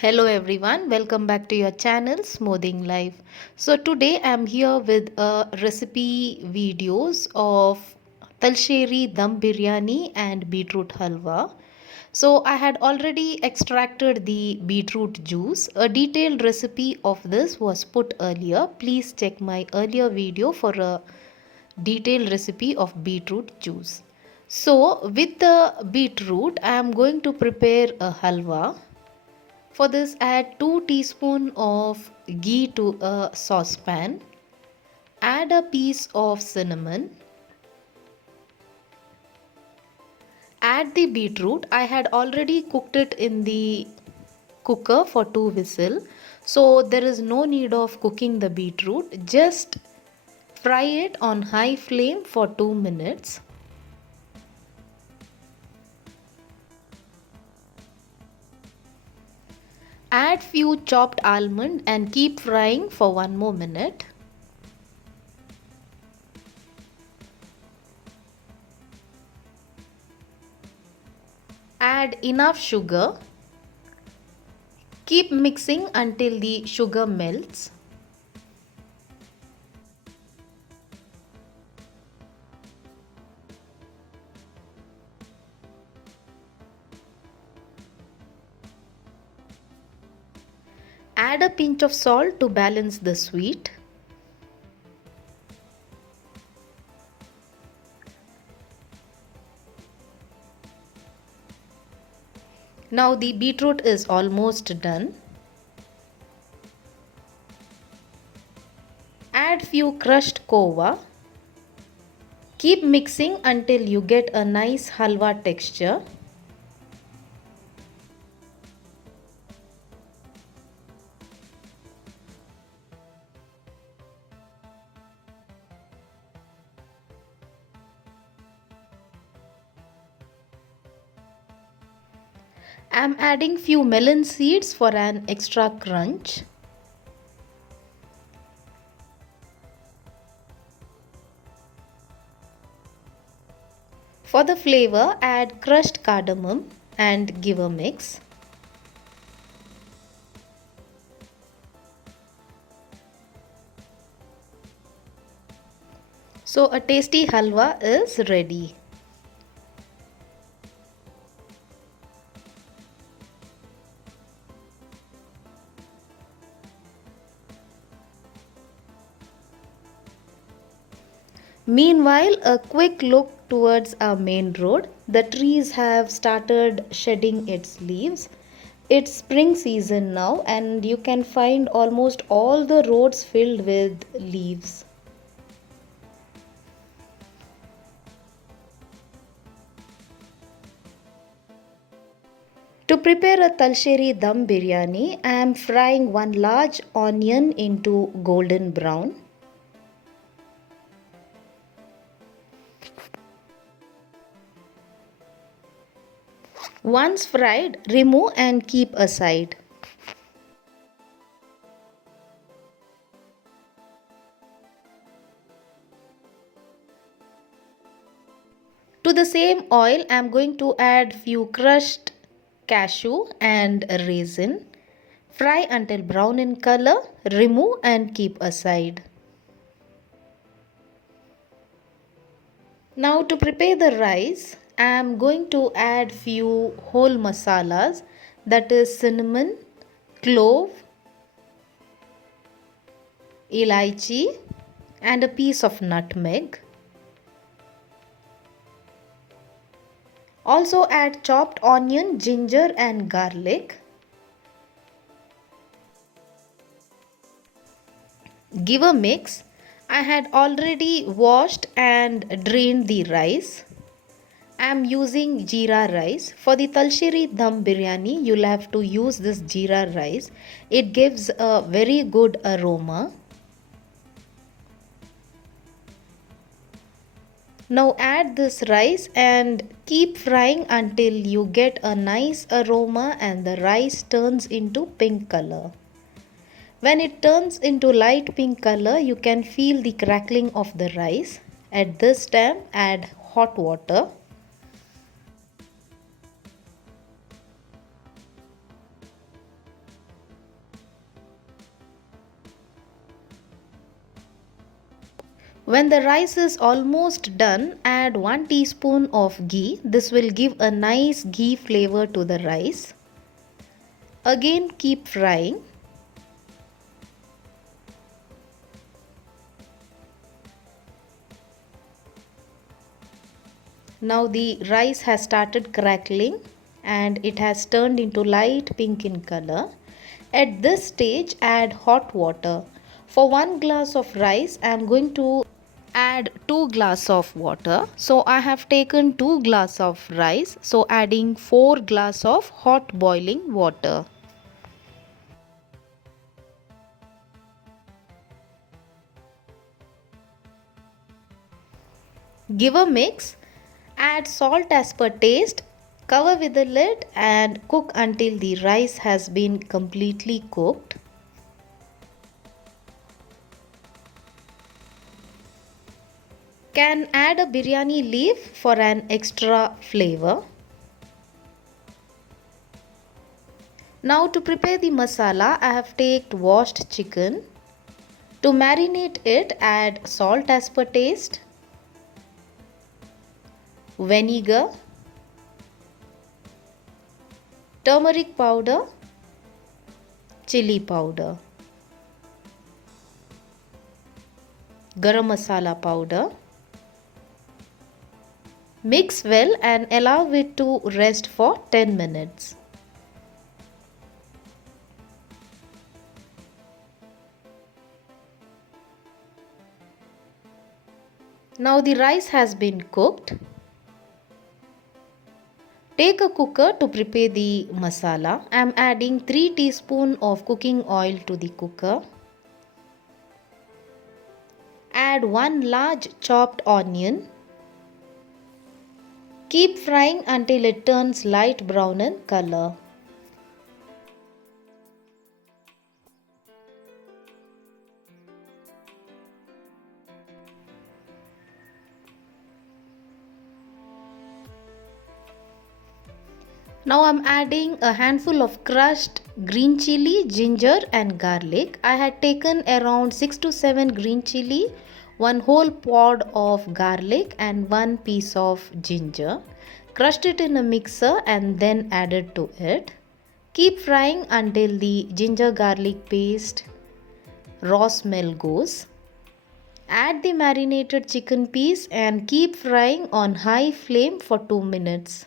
Hello everyone, welcome back to your channel Smoothing Life. So today I'm here with a recipe videos of Talsheri Dum Biryani and beetroot halwa. So I had already extracted the beetroot juice. A detailed recipe of this was put earlier. Please check my earlier video for a detailed recipe of beetroot juice. So with the beetroot I am going to prepare a halwa. For this, add 2 teaspoons of ghee to a saucepan. Add a piece of cinnamon. Add the beetroot. I had already cooked it in the cooker for 2 whistles. So there is no need of cooking the beetroot. Just fry it on high flame for 2 minutes. Add few chopped almond and keep frying for 1 more minute. Add enough sugar. Keep mixing until the sugar melts. Add a pinch of salt to balance the sweet. Now the beetroot is almost done. Add few crushed kova. Keep mixing until you get a nice halwa texture. I am adding few melon seeds for an extra crunch. For the flavor, add crushed cardamom and give a mix. So a tasty halwa is ready. Meanwhile, a quick look towards our main road. The trees have started shedding its leaves. It's spring season now and you can find almost all the roads filled with leaves. To prepare a Talsheri Dum Biryani, I am frying one large onion into golden brown. Once fried, remove and keep aside. To the same oil, I am going to add few crushed cashew and raisin. Fry until brown in color, remove and keep aside. Now to prepare the rice, I am going to add few whole masalas, that is cinnamon, clove, elaichi and a piece of nutmeg. Also add chopped onion, ginger and garlic. Give a mix. I had already washed and drained the rice. I am using jeera rice. For the Talsheri Dum Biryani, you'll have to use this jeera rice. It gives a very good aroma. Now add this rice and keep frying until you get a nice aroma and the rice turns into pink color. When it turns into light pink color, you can feel the crackling of the rice. At this time, add hot water. When the rice is almost done, add 1 teaspoon of ghee. This will give a nice ghee flavor to the rice. Again keep frying. Now the rice has started crackling and it has turned into light pink in color. At this stage add hot water. For 1 glass of rice I am going to add 2 glass of water. So I have taken 2 glass of rice. So adding 4 glass of hot boiling water. Give a mix. Add salt as per taste. Cover with the lid and cook until the rice has been completely cooked. Can add a biryani leaf for an extra flavor. Now to prepare the masala, I have taken washed chicken. To marinate it, add salt as per taste, vinegar, turmeric powder, chili powder, garam masala powder. Mix well and allow it to rest for 10 minutes. Now the rice has been cooked. Take a cooker to prepare the masala. I am adding 3 teaspoons of cooking oil to the cooker. Add 1 large chopped onion. Keep frying until it turns light brown in color. Now I am adding a handful of crushed green chili, ginger and garlic. I had taken around 6 to 7 green chili, 1 whole pod of garlic and 1 piece of ginger. Crushed it in a mixer and then added to it. Keep frying until the ginger garlic paste raw smell goes. Add the marinated chicken piece and keep frying on high flame for 2 minutes.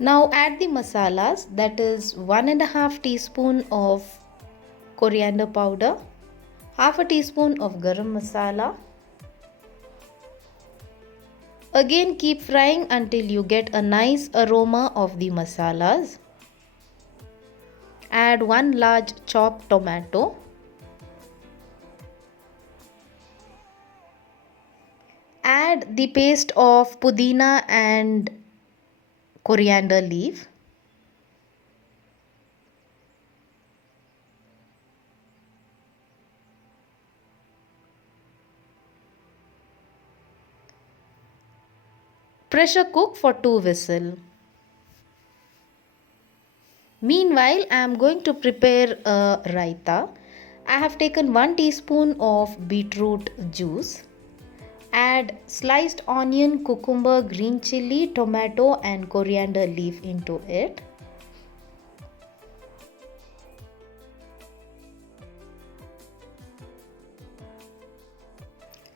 Now add the masalas, that is 1.5 teaspoon of coriander powder, half a teaspoon of garam masala. Again keep frying until you get a nice aroma of the masalas. Add 1 large chopped tomato. Add the paste of pudina and coriander leaf. Pressure cook for 2 whistles. Meanwhile, I am going to prepare a raita. I have taken 1 teaspoon of beetroot juice. Add sliced onion, cucumber, green chili, tomato and coriander leaf into it.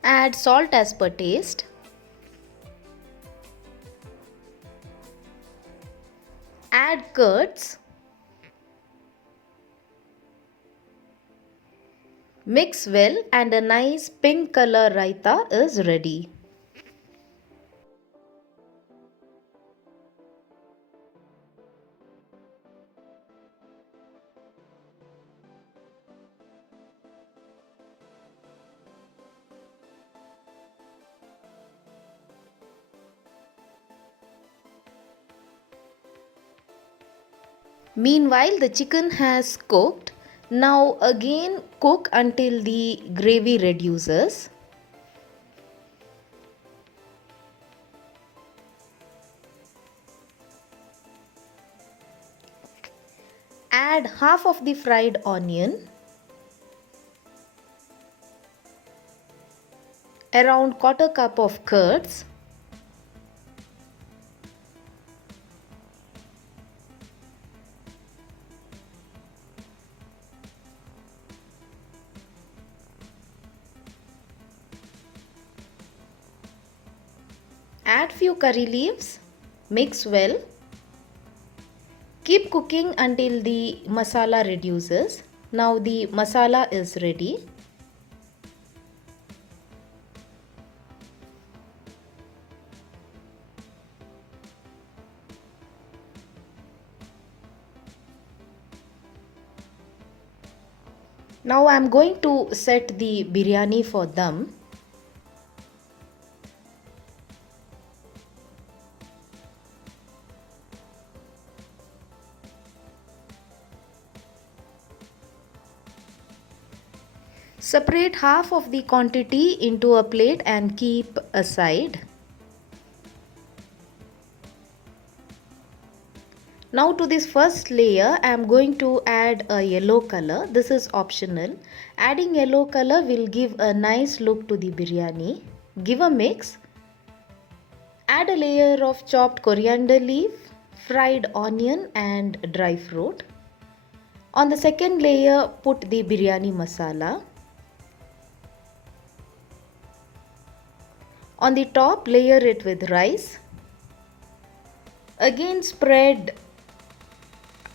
Add salt as per taste. Add curds. Mix well and a nice pink color raita is ready. Meanwhile, the chicken has cooked. Now again cook until the gravy reduces. Add half of the fried onion, around quarter cup of curds, add few curry leaves, mix well. Keep cooking until the masala reduces. Now the masala is ready. Now I am going to set the biryani for dum. Separate half of the quantity into a plate and keep aside. Now to this first layer I am going to add a yellow color. This is optional. Adding yellow color will give a nice look to the biryani. Give a mix. Add a layer of chopped coriander leaf, fried onion and dry fruit. On the second layer put the biryani masala. On the top layer it with rice. Again spread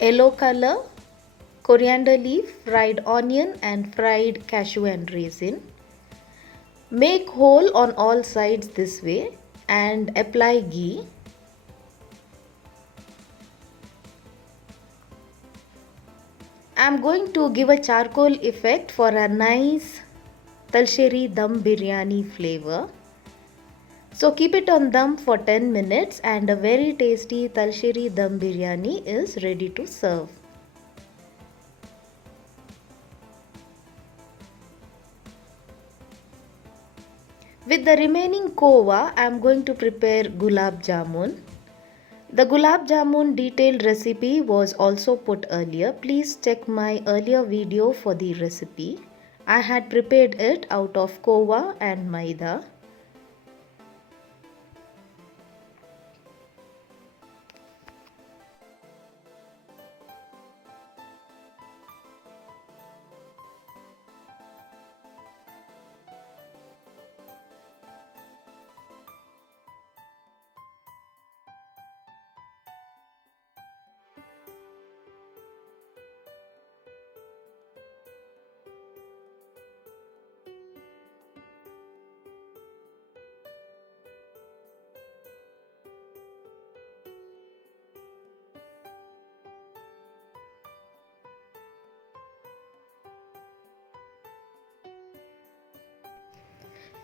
yellow color, coriander leaf, fried onion and fried cashew and raisin. Make hole on all sides this way and apply ghee. I am going to give a charcoal effect for a nice Talsheri dum biryani flavor. So keep it on dum for 10 minutes and a very tasty Talsheri dum biryani is ready to serve. With the remaining kova, I am going to prepare gulab jamun. The gulab jamun detailed recipe was also put earlier. Please check my earlier video for the recipe. I had prepared it out of kova and maida.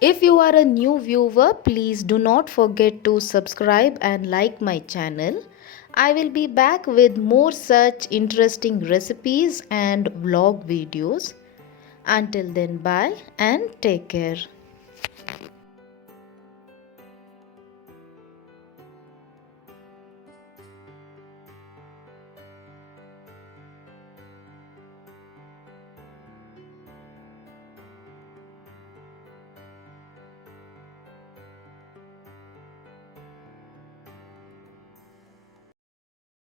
If you are a new viewer, please do not forget to subscribe and like my channel. I will be back with more such interesting recipes and vlog videos. Until then, bye and take care.